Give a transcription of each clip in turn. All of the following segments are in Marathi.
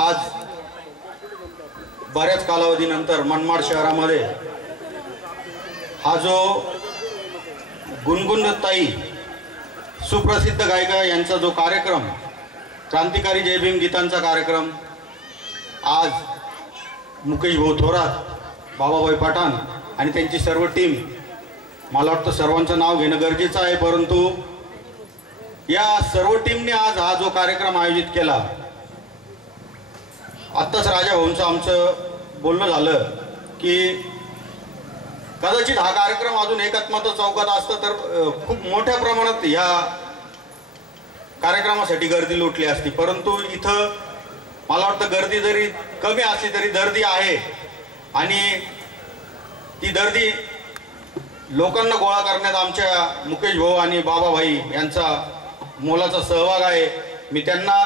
आज बऱ्याच कालावधीनंतर मनमाड शहरामध्ये हा जो गुणगुणताई सुप्रसिद्ध गायिका यांचा जो कार्यक्रम क्रांतिकारी जय भीम गीतांचा कार्यक्रम आज मुकेश भाऊ थोरात, बाबाभाई पठाण आणि त्यांची सर्व टीम, मला वाटतं सर्वांचं नाव घेणं गरजेचं आहे, परंतु या सर्व टीमने आज हा जो कार्यक्रम आयोजित केला, आत्ताच राजा भाऊंचं आमचं बोलणं झालं की कदाचित हा कार्यक्रम अजून एकात्मता चौकात असता तर खूप मोठ्या प्रमाणात ह्या कार्यक्रमासाठी गर्दी लोटली असती, परंतु इथं मला वाटतं गर्दी जरी कमी असली तरी गर्दी आहे आणि ती गर्दी लोकांना गोळा करण्यात आमच्या मुकेश भाऊ आणि बाबाभाई यांचा मोलाचा सहभाग आहे। मी त्यांना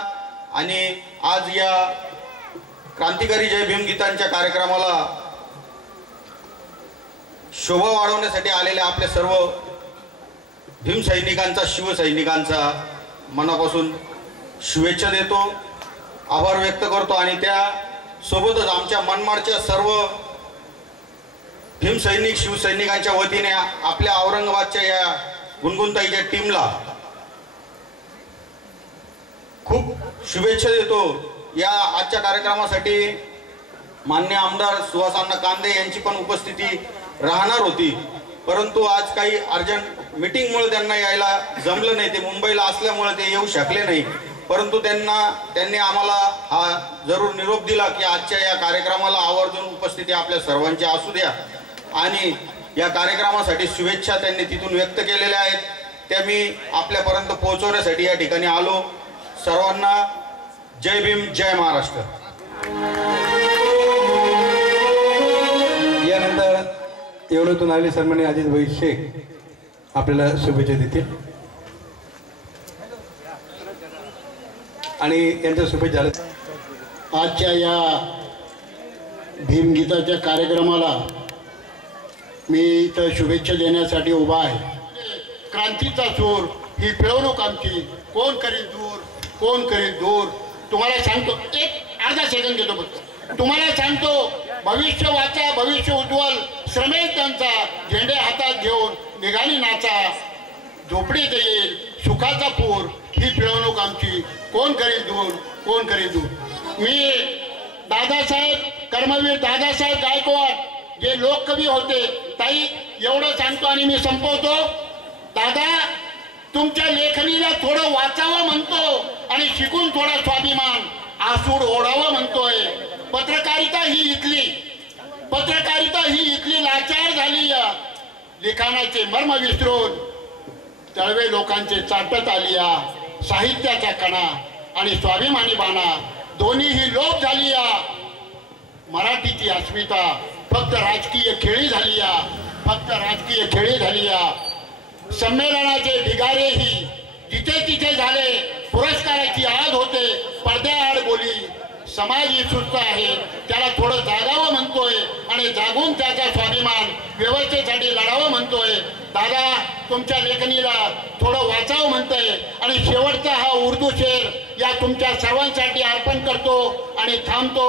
आणि आज या क्रांतिकारी जय भीम गीतांच्या कार्यक्रमाला शोभा वाढवण्यासाठी आलेल्या आपल्या सर्व भीम सैनिकांचा, शिवसैनिकांचा मनापासून शुभेच्छा देतो, आभार व्यक्त करतो आणि त्या सोबतच आमच्या मनमाडच्या सर्व भीम सैनिक, शिवसैनिकांच्या वतीने आपल्या औरंगाबादच्या या गुणगुणताईच्या टीमला खूप शुभेच्छा देतो। या आजच्या कार्यक्रमासाठी माननीय आमदार सुहास कांदे यांची पण उपस्थिती राहणार होती, परंतु आज काही अर्जंट मीटिंगमुळे त्यांना यायला जमलं नाही, ते मुंबईला असल्यामुळे ते येऊ शकले नाही, परंतु त्यांनी आम्हाला हा जरूर निरोप दिला की आजच्या या कार्यक्रमाला आवर्जून उपस्थिती आपल्या सर्वांची असू द्या आणि या कार्यक्रमासाठी शुभेच्छा त्यांनी तिथून व्यक्त केलेल्या आहेत, त्या मी आपल्यापर्यंत पोहोचवण्यासाठी या ठिकाणी आलो। सर्वांना जय भीम, जय महाराष्ट्र। यानंतर येवल्यातून आलेले सन्माननीय अजितभाई शेख आपल्याला शुभेच्छा देतील आणि यांच्या शुभेच्छा झाल्या। आजच्या या भीमगीताच्या कार्यक्रमाला मी इथं शुभेच्छा देण्यासाठी उभा आहे। क्रांतीचा सूर ही पिळवणूक आमची, कोण करील दूर, कोण करील दूर। तुम्हाला सांगतो, एक अर्धा सेकंद घेतो फक्त, तुम्हाला सांगतो, भविष्य वाचा, भविष्य उज्ज्वल, श्रमेल त्यांचा, झेंडे हातात घेऊन निघाली नाचा, झोपडीत येईल सुखाचा पूर, ही पिळवणूक आमची, कोण करील दूर, कोण करील दूर। मी दादासाहेब, कर्मवीर दादासाहेब गायकवाड जे लोककवी होते, ताई एवढं सांगतो आणि मी संपवतो। दादा तुमच्या लेखणीला थोडं वाचावं म्हणतो आणि शिकून थोडा स्वाभिमान आसूड ओढावं म्हणतोय। पत्रकारिता ही इथली लाचार झाली, लिखाणाचे मर्म विसरून तळवे लोकांचे चाटत आली, साहित्याचा कणा आणि स्वाभिमानी बाणा दोन्ही ही लोप झाली। मराठीची अस्मिता फक्त राजकीय खेळी झाली, संमेलनाचे ढिगारेही जिथे तिथे झाले, पुरस्काराची आड होते, पडद्याआड बोली, समाज ही सुस्त आहे, त्याला थोडं जागावं म्हणतोय आणि जागून त्याचा स्वाभिमान व्यवस्थेसाठी लढावं म्हणतोय। दादा तुमच्या लेखणीला थोडं वाचावं म्हणतोय आणि शेवटचा हा उर्दू शेर या तुमच्या सर्वांसाठी अर्पण करतो आणि थांबतो।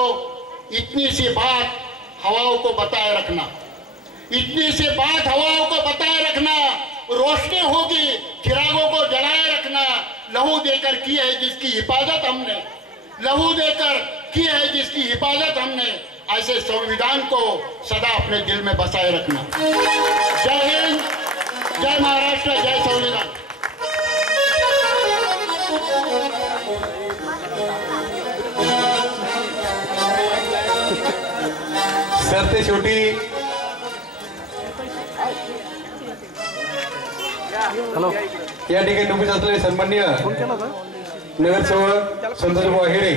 इतनी सी बात हवाओं को बताए रखना, इतनी सी बात हवाओं को बताए रखना, रोशनी होगी चिरागों को जलाए रखना, लहू देकर की है जिसकी हिफाजत हमने, लहू देकर की है जिसकी हिफाजत हमने, ऐसे संविधान को सदा अपने दिल में बसाए रखना। जय हिंद, जय महाराष्ट्र, जय संविधान। सरते शेवटी हॅलो या ठिकाणी उपस्थित असलेले सन्माननीय नगरसेवक संतोषभाऊ हेडे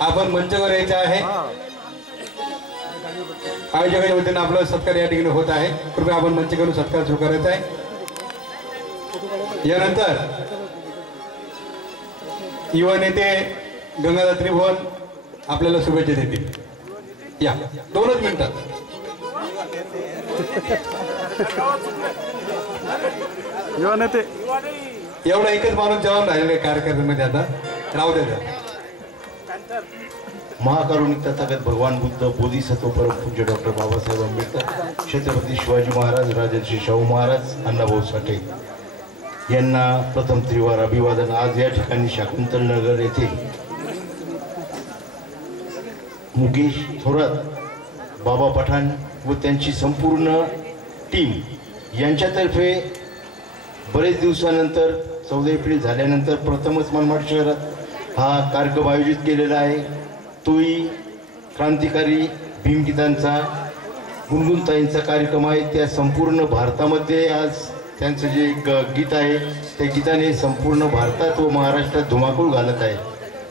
आपण मंचावर यायचे आहे। आयोजकांच्या वतीने आपला सत्कार या ठिकाणी होत आहे, कृपया आपण मंच करून सत्कार सुरू करायचा आहे। यानंतर युवा नेते गंगाधर त्रिभुवन आपल्याला शुभेच्छा देतील। या 2 मिनिटात युवा नेते एवढा एकच माणूस जवान राहिलेला कार्यक्रमामध्ये, आता राहू द्या। महाकारुणिक तथागत भगवान बुद्ध, बोधिसत्व परमपूज्य डॉक्टर बाबासाहेब आंबेडकर, छत्रपती शिवाजी महाराज, राजर्षी शाहू महाराज, अण्णाभाऊ साठे यांना प्रथम त्रिवार अभिवादन. आज या ठिकाणी शाकुंतल नगर येथे मुकेश थोरात, बाबा पठाण व त्यांची संपूर्ण टीम यांच्यातर्फे बरेच दिवसानंतर 14 एप्रिल झाल्यानंतर प्रथमच मनमाड शहरात हा कार्यक्रम आयोजित केलेला आहे. तोही क्रांतिकारी भीमगीतांचा, गुणगुणताईंचा कार्यक्रम आहे. त्या संपूर्ण भारतामध्ये आज त्यांचं जे गीत आहे त्या गीताने संपूर्ण भारतात व महाराष्ट्रात धुमाकूळ घालत आहे.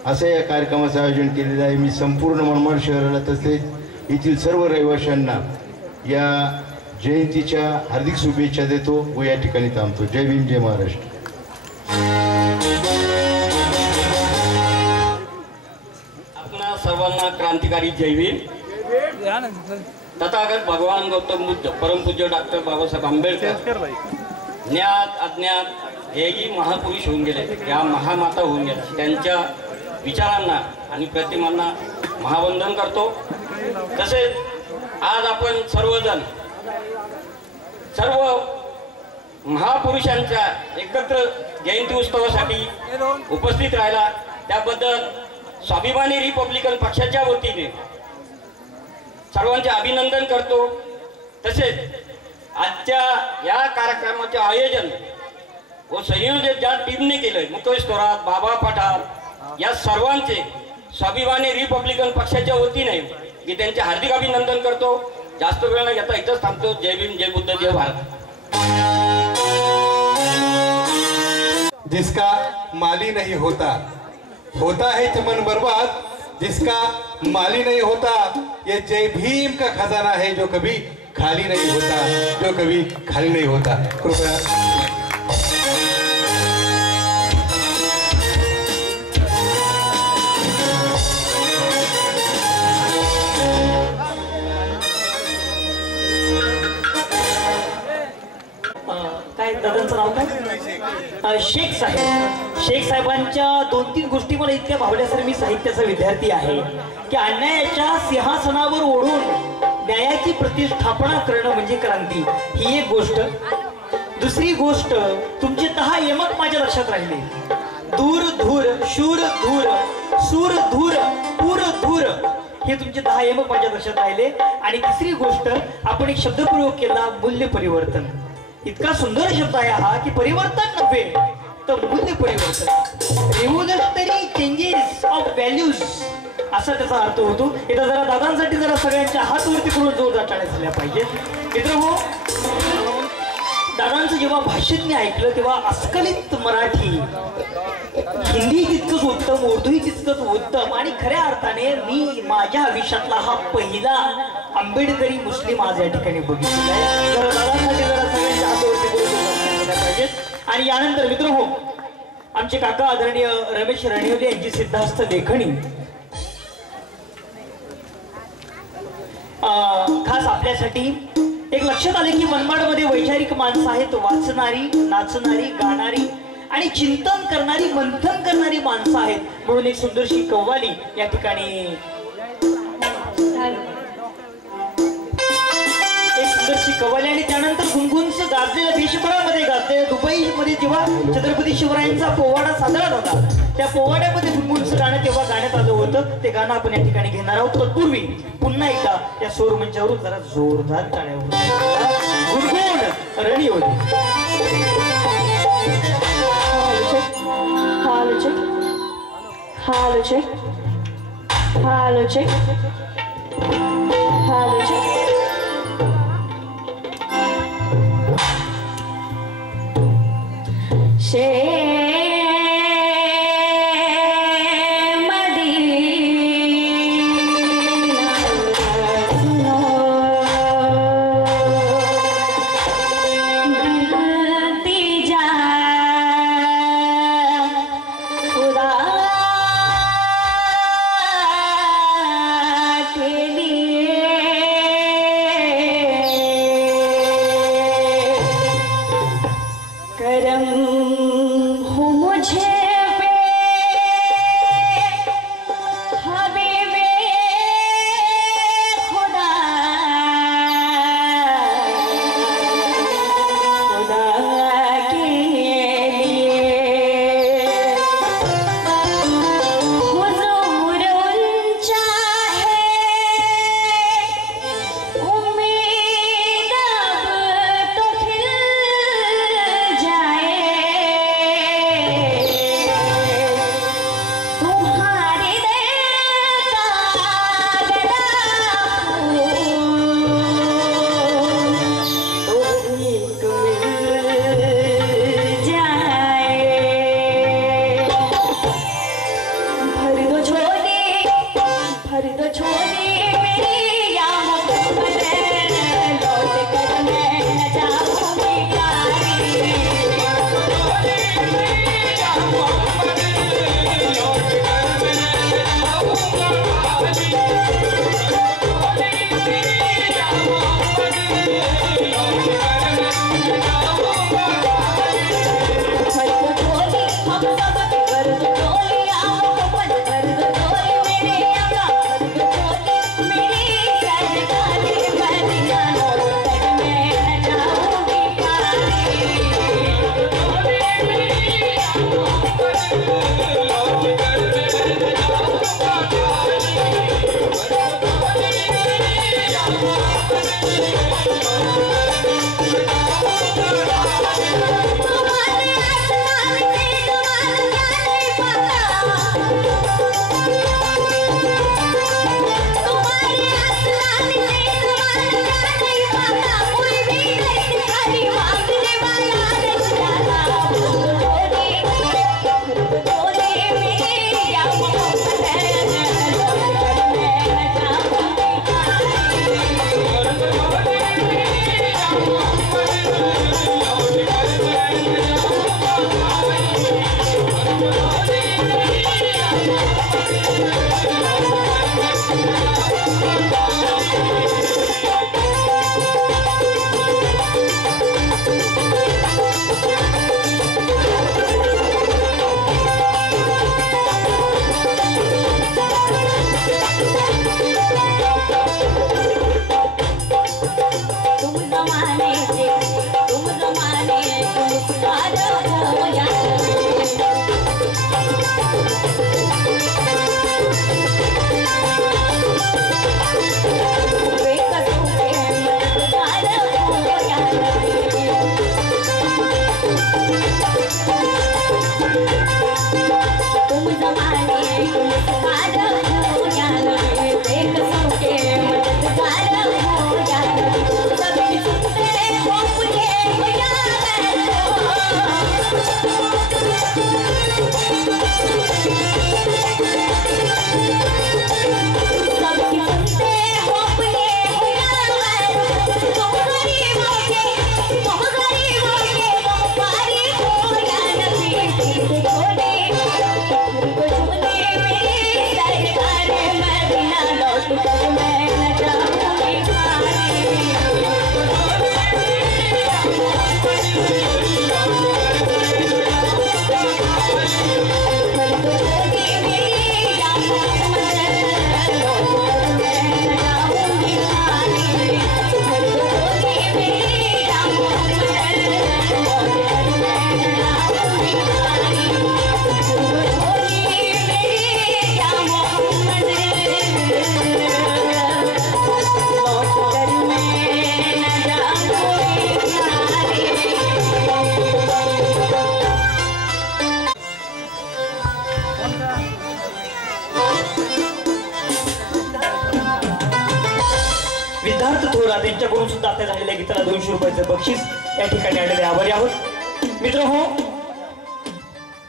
असं या कार्यक्रमाचं आयोजन केलेलं आहे. मी संपूर्ण मनमाड शहराला तसेच येथील सर्व रहिवाशांना या जयंतीच्या हार्दिक शुभेच्छा देतो व या ठिकाणी थांबतो. जय भीम, जय महाराष्ट्र. आपणा सर्वांना क्रांतिकारी जय भीम. तथागत भगवान गौतम बुद्ध, परमपूज्य डॉक्टर बाबासाहेब आंबेडकर ज्ञात अज्ञात हेही महापुरुष होऊन गेले, या महामाता होऊन गेल्या. त्यांच्या विचारांना आणि प्रतिमांना महावंदन करतो. तसेच आज आपण सर्वजण सर्व महापुरुषांच्या एकत्र जयंती उत्सवासाठी उपस्थित राहिला त्याबद्दल स्वाभिमानी रिपब्लिकन पक्षाच्या वतीने सर्वांचे अभिनंदन करतो. तसेच आजच्या या कार्यक्रमाचे आयोजन व संयोजन ज्या टीमने केले, मुकेश थोरात, बाबा पठाण या सर्वांचे स्वाभिमानी रिपब्लिकन पक्षाच्या वतीने मी त्यांचे हार्दिक अभिनंदन करतो. जास्त वेळ न घेता इथंच थांबतो. जय भीम, जय बुद्ध, जय भारत. जिसका माली नहीं होता, होता है चमन बर्बाद. जिसका माली नहीं होता, ये जय भीम का खजाना है जो कभी खाली नहीं होता, जो कभी खाली नहीं होता. कृपया काय दादांचं नाव काय? शेख साहेब. शेख साहेबांच्या 2-3 गोष्टी मला इतक्या भावल्या. सर, मी साहित्याचा विद्यार्थी आहे की अन्यायाच्या सिंहासनावर ओढून न्यायाची प्रतिष्ठापना करणं म्हणजे क्रांती, ही एक गोष्ट. दुसरी गोष्ट, तुमचे 10 यमक माझ्या लक्षात राहिले. दूर धूर, शूर धूर, सूर धूर, पूर धूर, हे तुमचे 10 यमक माझ्या लक्षात राहिले. आणि तिसरी गोष्ट, आपण एक शब्दप्रयोग केला, मूल्य परिवर्तन. इतका सुंदर शब्द आहे हा की परिवर्तन नव्हे तर मूल्य परिवर्तन, रिव्होल्युशनरी चेंजेस ऑफ व्हॅल्यूज, असा त्याचा अर्थ होतो. इथं जरा दादांसाठी जरा सगळ्यांच्या हातवरती करून जोरदार टाळ्या झाल्या पाहिजेत. मित्रहो, दादांचं जेव्हा भाषण मी ऐकलं तेव्हा अस्खलित मराठी, हिंदी तितकंच उत्तम, उर्दूही तितकंच उत्तम, आणि खऱ्या अर्थाने मी माझ्या आयुष्यातला हा पहिला आंबेडकरी मुस्लिम आज या ठिकाणी बघितलेला आहे. जरा दादांसाठी जरा सगळ्यांच्या हातावरती करून पाहिजेत. आणि यानंतर मित्रहो, आमचे काका आदरणीय रमेश रणिवले यांची सिद्धास्थ लेखणी खास आपल्यासाठी. एक लक्षात आले की मनमाडमध्ये वैचारिक माणसं आहेत, वाचणारी, नाचणारी, गाणारी आणि चिंतन करणारी, मंथन करणारी माणसं आहेत. म्हणून एक सुंदरशी कव्वाली या ठिकाणी, एक सुंदरशी कव्वाली आणि त्यानंतर गुणगुणचं गाजलेलं, देशभरामध्ये गाजलेलं, दुबईमध्ये जेव्हा छत्रपती शिवरायांचा पोवाडा साजरा झाला त्या पोवाड्यामध्ये गुणगुणचं गाणं तेव्हा गाण्यात आलं होतं. ते गाणं आपण या ठिकाणी घेणार आहोत. तत्पूर्वी पुन्हा एकदा या सौर मंचावरून जरा जोरदार टाळ्या होत्या. गुणगुण रणी होती. Hello check. Hello check. Hello check. Siddharth Thorat यांच्याकडून सुद्धा आता झालेल्या गीताला 200 रुपयाचं बक्षीस या ठिकाणी आलेले आभारी आहोत. मित्र हो,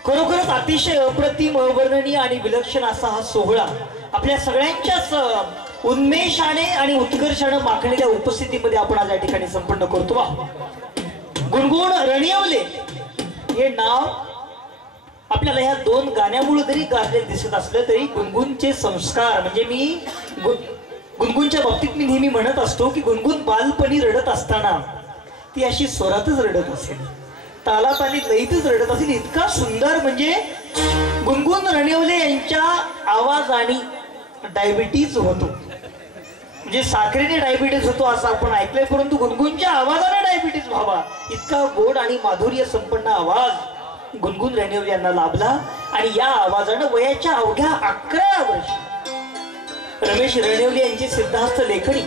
खरोखरच अतिशय अप्रतिम अवर्णनीय आणि विलक्षण असा हा सोहळा आपल्या सगळ्यांच्याच उन्मेषाने आणि उत्कर्षाने माखलेल्या उपस्थितीमध्ये आपण आज या ठिकाणी संपन्न करतो आहोत. गुणगुण रणिवले हे नाव आपल्याला ह्या 2 गाण्यामुळे जरी गाजले दिसत असलं तरी गुणगुणचे संस्कार म्हणजे मी गुणगुणच्या बाबतीत मी नेहमी म्हणत असतो की गुणगुण बालपणी रडत असताना ती अशी स्वरातच रडत असेल, तालात आणि लयीतच रडत असेल. इतका सुंदर म्हणजे गुणगुण रणिवले यांच्या आवाजाने डायबिटीज होतो, म्हणजे साखरेने डायबिटीज होतो असं आपण ऐकलंय, परंतु गुणगुणच्या आवाजाने डायबिटीज व्हावा इतका गोड आणि माधुर्य संपन्न आवाज गुणगुण रणिवले यांना लाभला. आणि या आवाजानं वयाच्या अवघ्या 11 वर्षी रमेश रणिवले यांची सिद्धार्थ लेखणी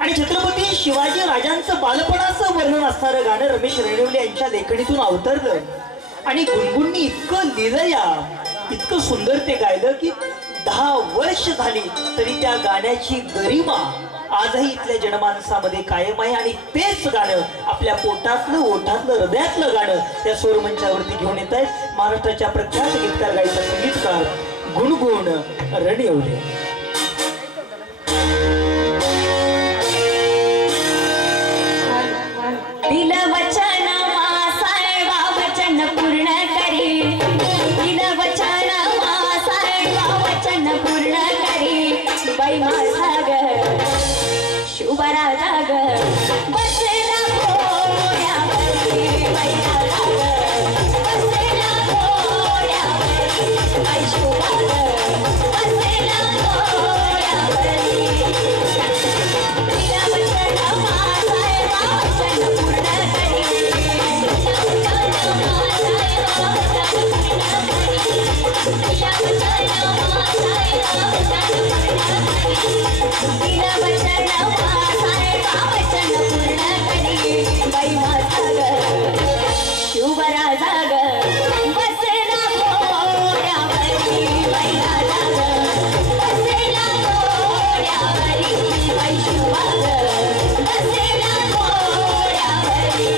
आणि छत्रपती शिवाजी राजांचं बालपणाचं वर्णन असणारं गाणं रमेश रणिवले यांच्या लेखणीतून अवतरलं. आणि गुणगुणनी इतकं लिहिलं या, इतकं सुंदर ते गायलं की 10 वर्ष झाली तरी त्या गाण्याची गरिमा आजही इथल्या जनमानसामध्ये कायम आहे. आणि तेच गाणं आपल्या पोटातलं, ओठातलं, हृदयातलं गाणं त्या स्वरमंचावरती घेऊन येत आहेत महाराष्ट्राच्या प्रख्यात गीतकार, गायिका, संगीतकार गुणगुण रणिवले. दिलं वचन साहेबा वचन पूर्ण करी, दिलं वचन साहेबा वचन पूर्ण करी. बाई माझा ग शुभराजा ग बसला घोड्यावरी, बाई माझा ग बसला घोड्यावरी, बाई शुभा ग बसला घोड्यावरी. दिलं वचन साहेबा वचन पूर्ण करी, बाई माझा ग शुभराजा ग बसला घोड्यावरी, बाई माझा ग बसला घोड्यावरी, बाई शुभा ग बसला घोड्यावरी.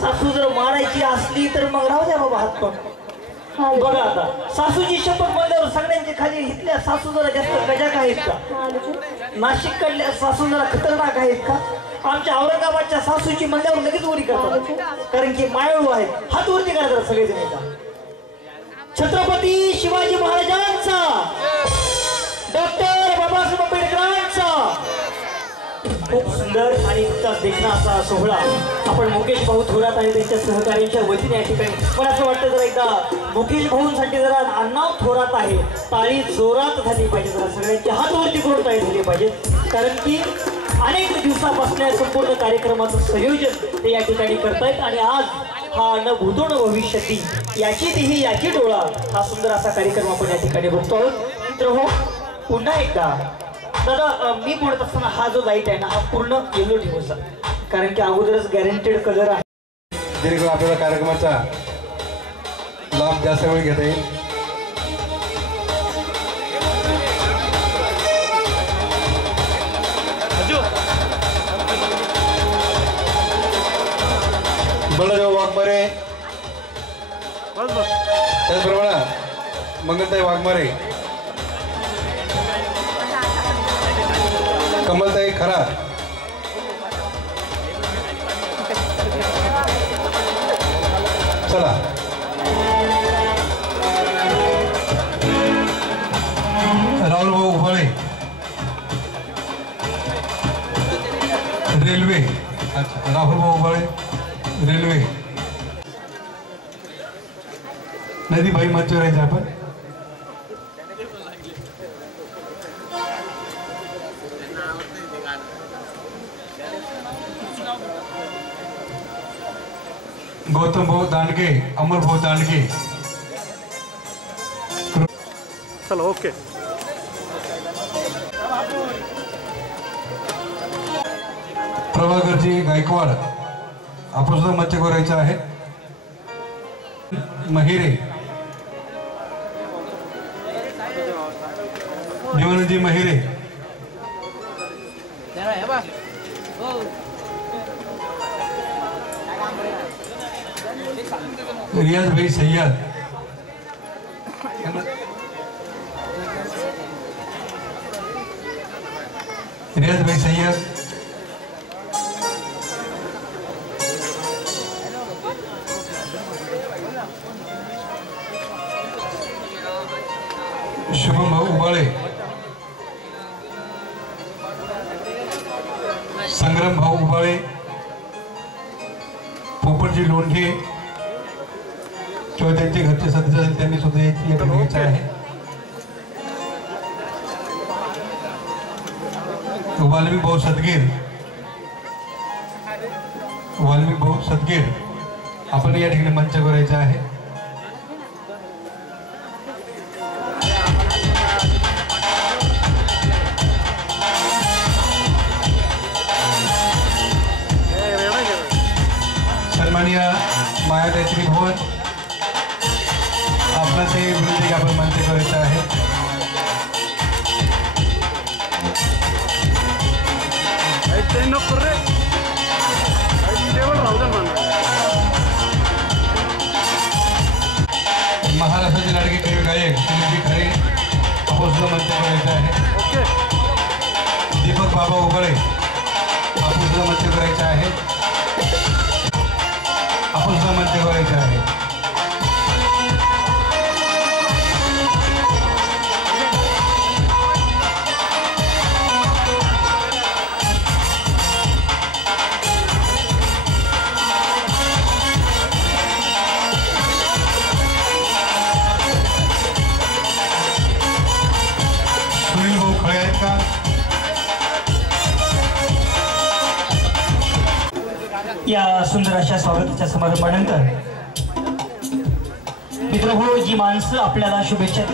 सासू जर मारायची असली तर मग राहू द्या बाबा हात पण. बघा आता सासूची शपथ म्हणल्यावर सगळ्यांची खाली इथल्या सासू जरा जास्त गजाक आहेत का? नाशिक कडल्या सासू जरा खतरनाक आहेत का? आमच्या औरंगाबादच्या सासूची म्हणल्यावर लगेच उरी करतात, कारण की मायाळू आहेत. हात वरती करतात सगळेजण येतात. छत्रपती शिवाजी महाराजांचा, डॉक्टर बाबासाहेब आंबेडकरांचा खूप सुंदर आणि देखणा असा सोहळा आपण मुकेश भाऊ थोरात आणि त्यांच्या सहकार्यांच्या वतीने या ठिकाणी. मला असं वाटतं जरा एकदा मुकेश भाऊंसाठी जरा अण्णाव थोरात आहे टाळी जोरात झाली पाहिजे, जरा सगळ्यांचे हात वरती करून टाळी झाली पाहिजेत, कारण की अनेक दिवसापासून या संपूर्ण कार्यक्रमाचं संयोजन ते या ठिकाणी करतायत. आणि आज हा न भूतो न भविष्यती याची देही याची डोळा हा सुंदर असा कार्यक्रम आपण या ठिकाणी बघतो आहोत. मित्र हो, पुन्हा एकदा दादा मी म्हणत असताना हा जो लाईट आहे ना हा पूर्ण येलो ठेवायचा, कारण की अगोदरच गॅरंटेड कलर आहे, जेणेकरून आपल्याला कार्यक्रमाचा लाभ जास्त वेळ घेता येईल. बळदेव वाघमारे, त्याचप्रमाणे मंगलताई वाघमारे, कमलताई खरात, चला अच्छा राहुल भाऊ उबाळे रेल्वे नदीबाई मंचवर यायचं आपण गौतम भाऊ दांडगे अमर भाऊ दांडगे चलो ओके प्रभाकरजी गायकवाड आपण सुद्धा मंच करायचं आहे महिरे जीवनजी महिरे रियाज भाई सय्यद रियाज भाई सय्यद शुभम भाऊ उबाळे संग्राम भाऊ उबाळे पोपटजी लोंढे किंवा त्यांचे घरचे सदस्य असेल त्यांनी सुद्धा याची घ्यायचं आहे वाल्मिक भाऊ सदगीर आपण या ठिकाणी मंच करायचा आहे सन्माननीय मायाताई भवन आपणास हे विनंती आपण मंच करायचं आहे महाराष्ट्राचे लाडके कवी गायक दिलीप खरे आपण सुद्धा मंच करायचं आहे दीपक बाबा उबाळे आपण सुद्धा मंच करायचं आहे आपण सुद्धा मंच करायचं आहे सुनील भाऊ खळे आहेत का या सुंदर अशा स्वागताच्या समारंभानंतर मित्रहो जी माणसं आपल्याला शुभेच्छा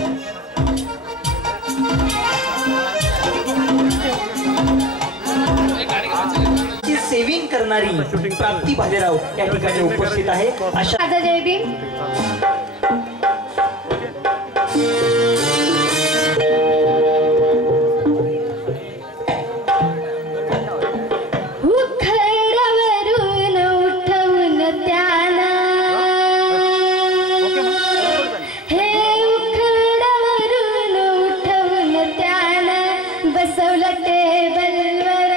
सेविंग करणारी प्राप्ती भालेराव या ठिकाणी उपस्थित आहे अशा माझा जय भीम उखडावरून उठवून त्यानं हे उखडावरून उठवून त्यानं बसवलं टेबलवर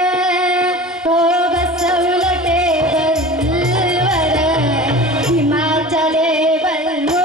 हो बसवलं टेबलवर हिमाच्या लेबलवर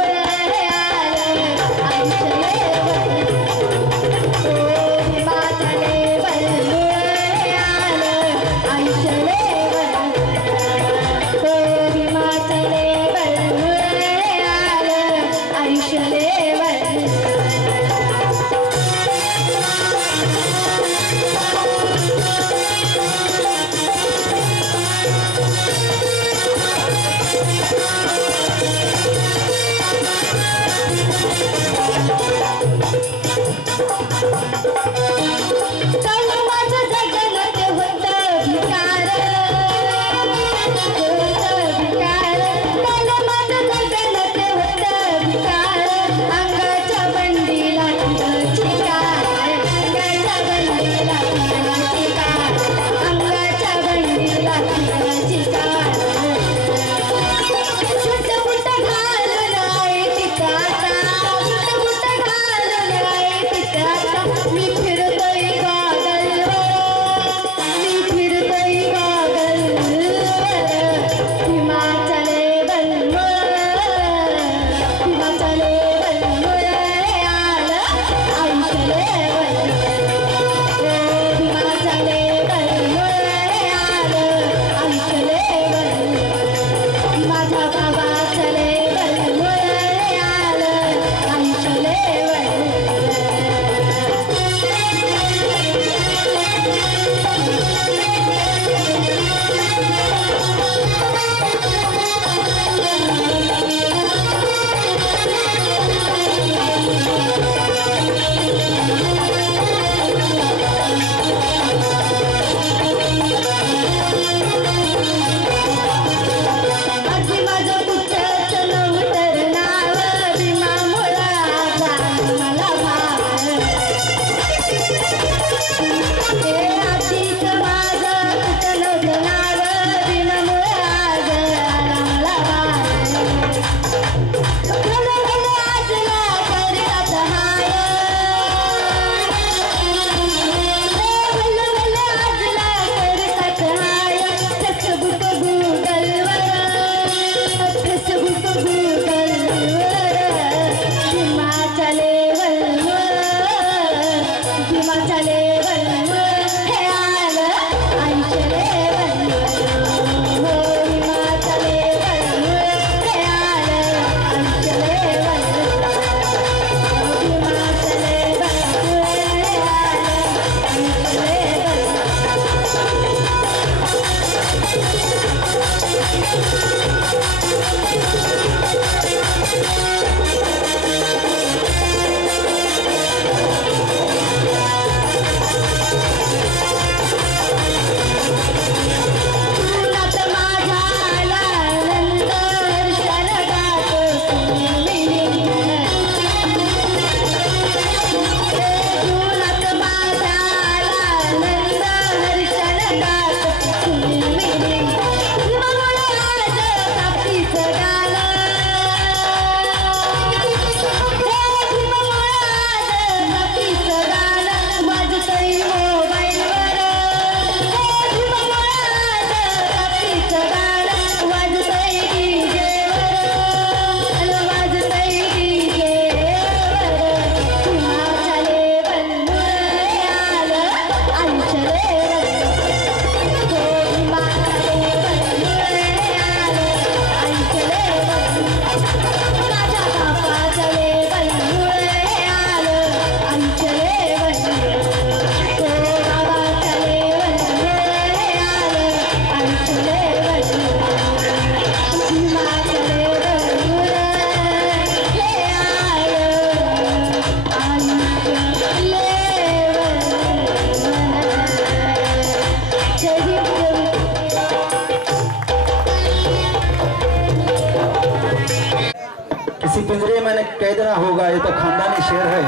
इसी पिंजरे में कैद ना होगा ये तो खानदानी शेर है.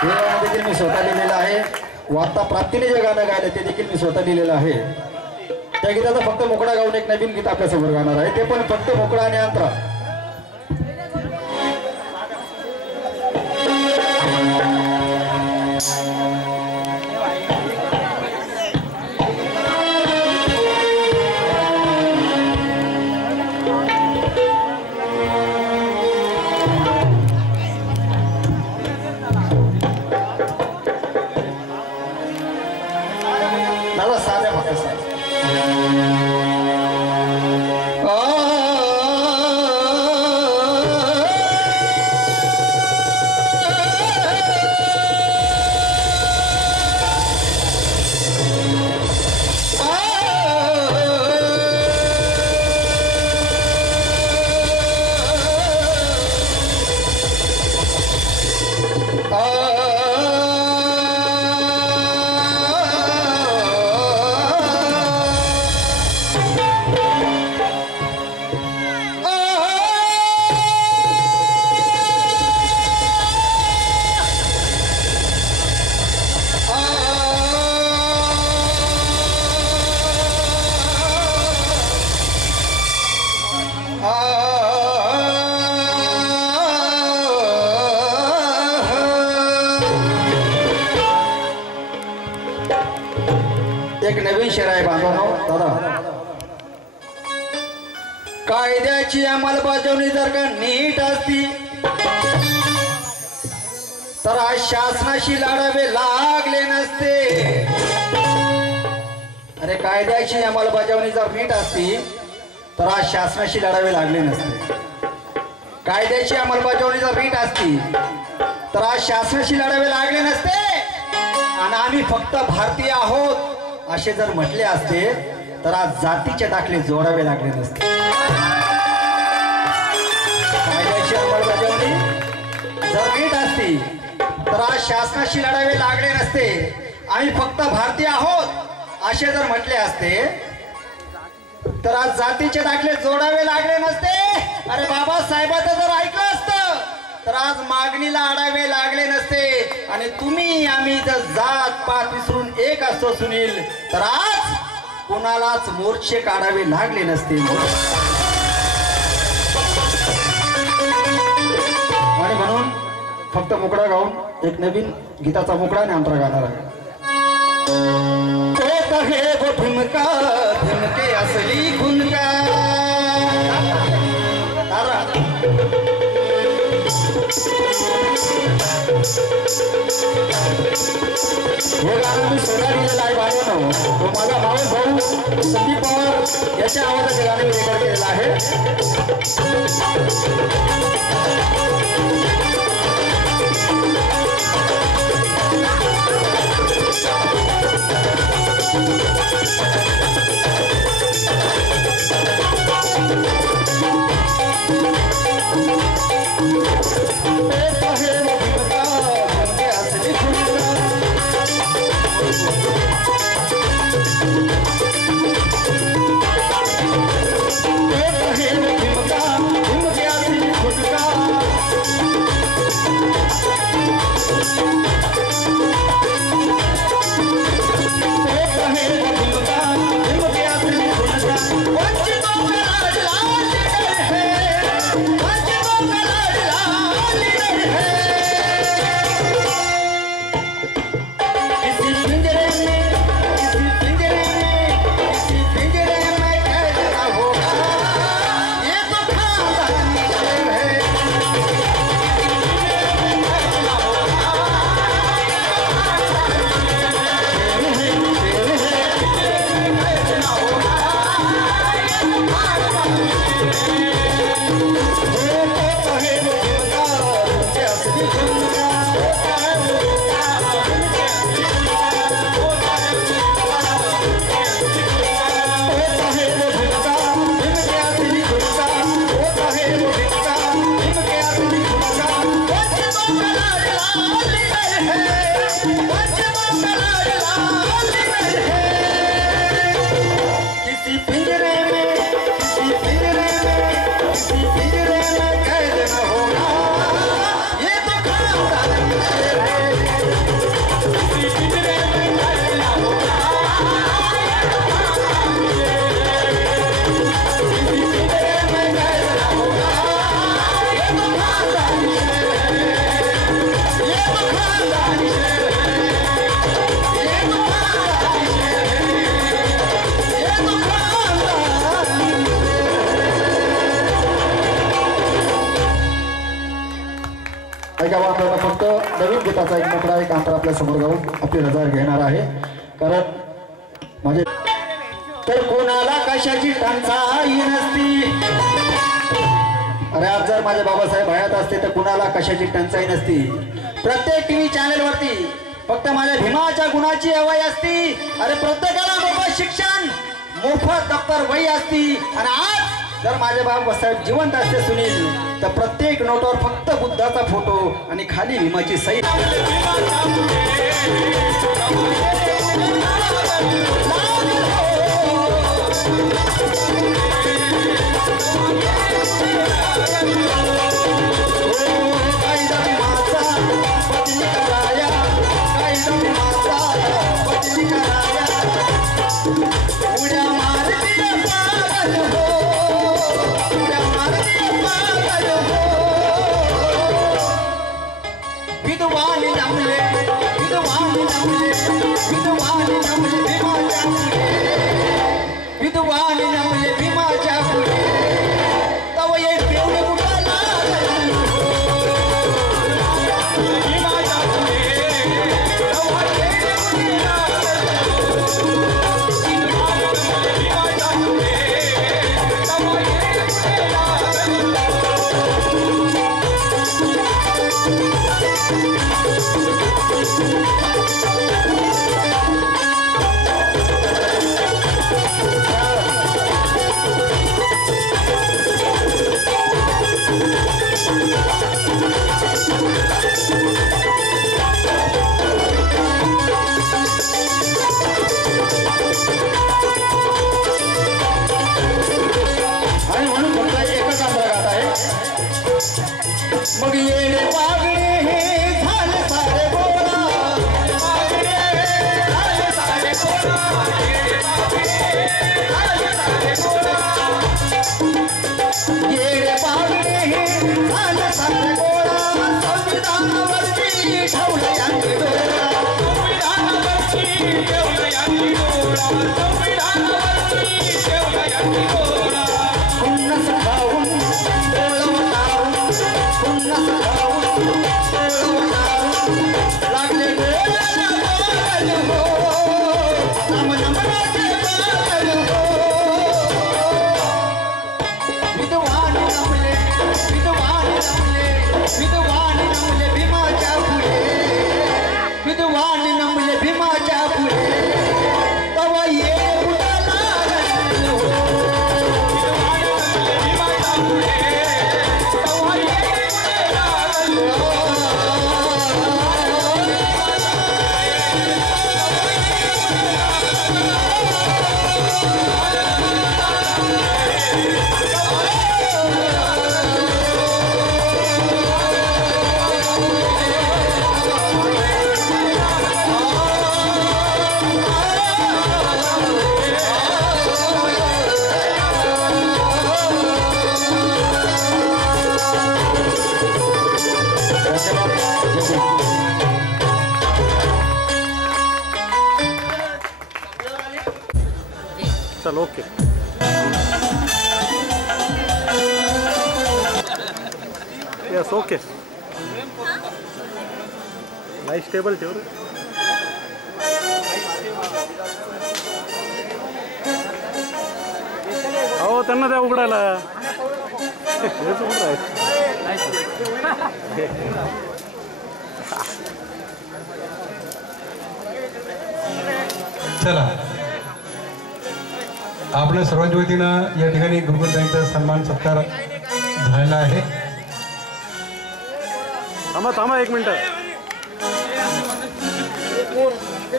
हे गाणं देखील मी स्वतः लिहिलेलं आहे. वार्ता प्राप्तीने जे गाणं गायलं ते देखील मी स्वतः लिहिलेलं आहे. त्या गीताचा फक्त मोकळा गाऊन एक नवीन गीत आपल्यासमोर गाणार आहे, ते पण फक्त मोकळा आणि अंतरा. दादा साध्या फक्त साध्या. एक नवीन शेर आहे बांधवांनो. दादा कायद्याची अंमलबजावणी जर का नीट असती तर आज शासनाशी लढावे लागले नसते. अरे कायद्याची अंमलबजावणी जर नीट असती तर आज शासनाशी लढावे लागले नसते. कायद्याची अंमलबजावणी जर नीट असती तर आज शासनाशी लढावे लागले नसते. आणि आम्ही फक्त भारतीय आहोत असे जर म्हटले असते तर आज जातीचे दाखले जोडावे लागले नसते. कायद्याची अंमलबजावणी जर नीट असती तर आज शासनाशी लढावे लागले नसते. आम्ही फक्त भारतीय आहोत असे जर म्हटले असते तर आज जातीचे दाखले जोडावे लागले नसते. अरे बाबासाहेबांचं जर ऐकलं असतं तर आज मागणीला अडावे लागले नसते. आणि तुम्ही आम्ही जर जात पात विसरून एक असतो सुनील तर आज कोणालाच मोर्चे काढावे लागले नसते. आणि म्हणून फक्त मोकळा गाऊन एक नवीन गीताचा मोकळा आणि अंतरा गाणार आहे. वो ठुमका ठुमके असली खुनका. हे गाणं मी स्वतः लिहिलेलं आहे बाळांनो. तो माझा मावस भाऊ संदीप पवार याच्या आवाजाचे गाणं मी रेकॉर्ड केलेलं आहे. ऐका बांधवांना फक्त नवीन गीताचा एक मोठा एक अंतर आपल्या समोर गाऊन आपली नजर घेणार आहे. कारण माझे तर कोणाला कशाची टंचाई नसती. अरे आज जर माझे बाबासाहेब हयात असते तर कुणाला कशाची टंचाई नसती. प्रत्येक टीव्ही चॅनल वरती फक्त माझ्या भीमाच्या गुणाची हवाई असती. अरे प्रत्येकाला मोफत शिक्षण, मोफत दप्तर वही असती. आणि आज जर माझे बाबासाहेब जिवंत असते सुनील, तर प्रत्येक नोटवर फक्त बुद्धाचा फोटो आणि खाली भीमाची सही. चल okay. Yes okay. Nice table ठेव रे. हो त्यांना द्या उघडायला. हेच उघडाय. चला आपल्या सर्वांच्या वतीनं या ठिकाणी गुरुकुलताईंचा सन्मान सत्कार झालेला आहे. थांबा थांबा एक मिनिट.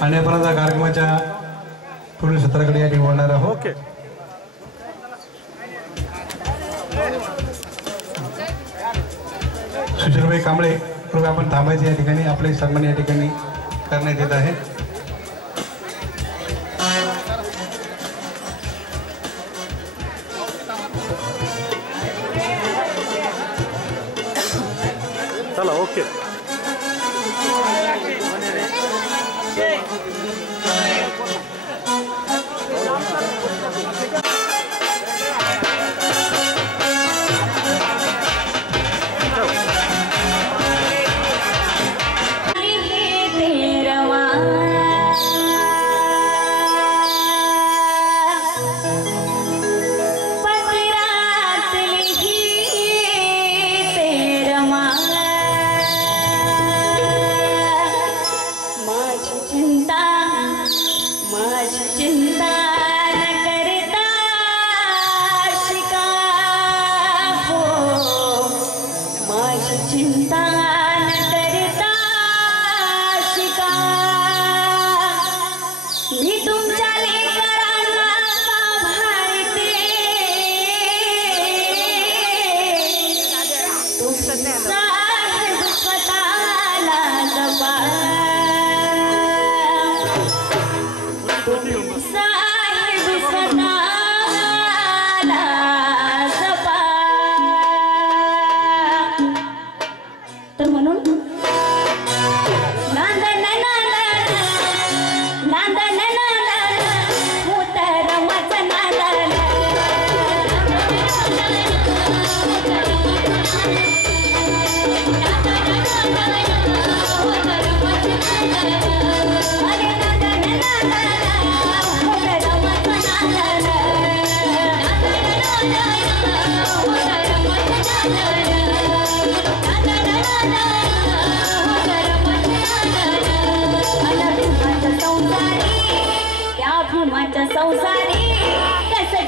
आणि आपण आता कार्यक्रमाच्या पुढील सत्राकडे या ठिकाणी वळणार आहोत. ओके. सुशीलभाई कांबळे कृपया आपण थांबायचे. या ठिकाणी आपले सन्मान या ठिकाणी करण्यात येत आहे. चला ओके. भीमाच्या संसारी कसं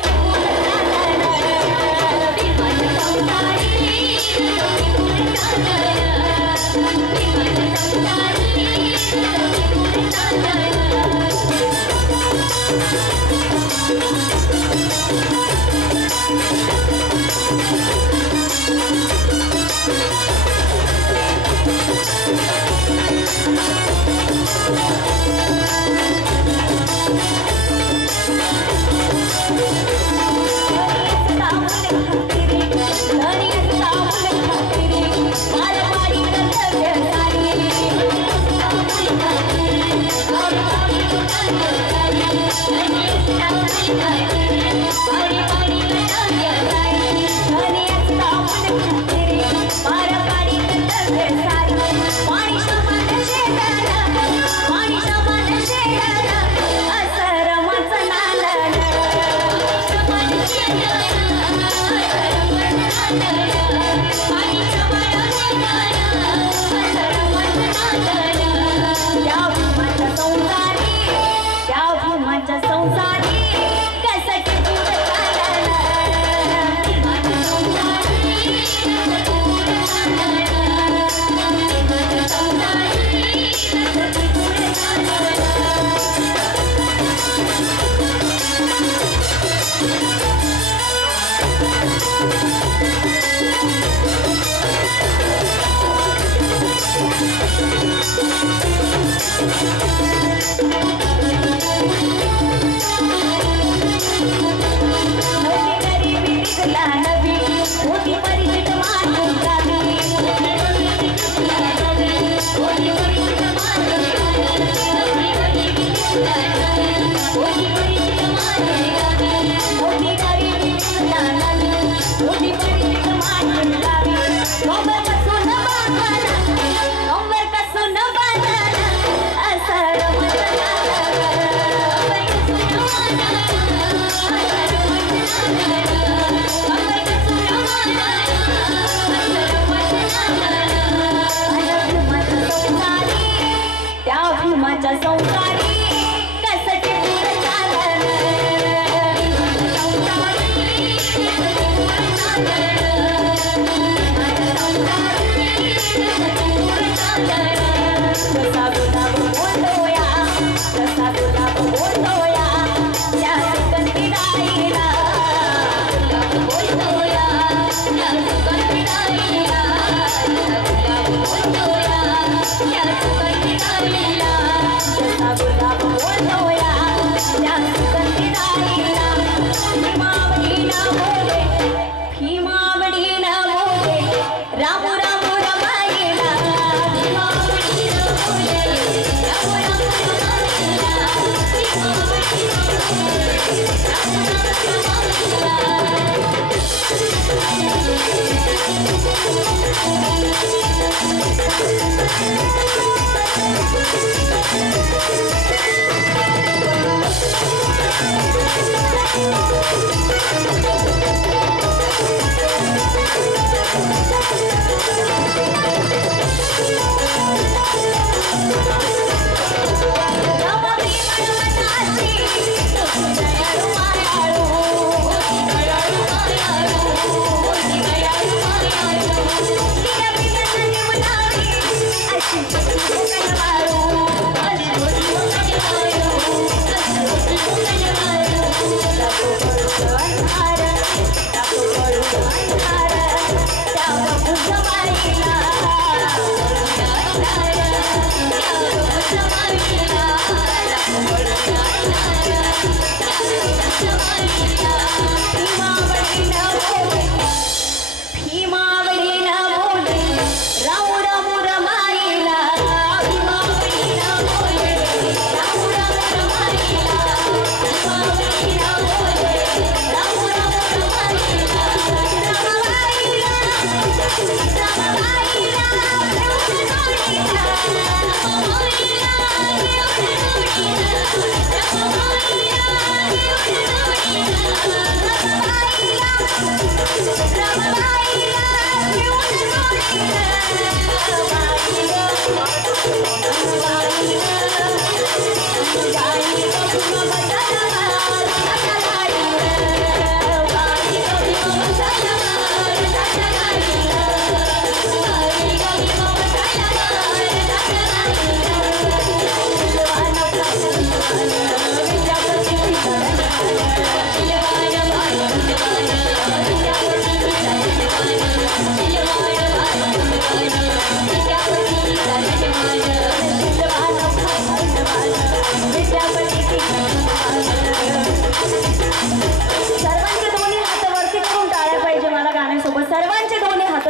Ramabaila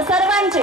सर्वांचे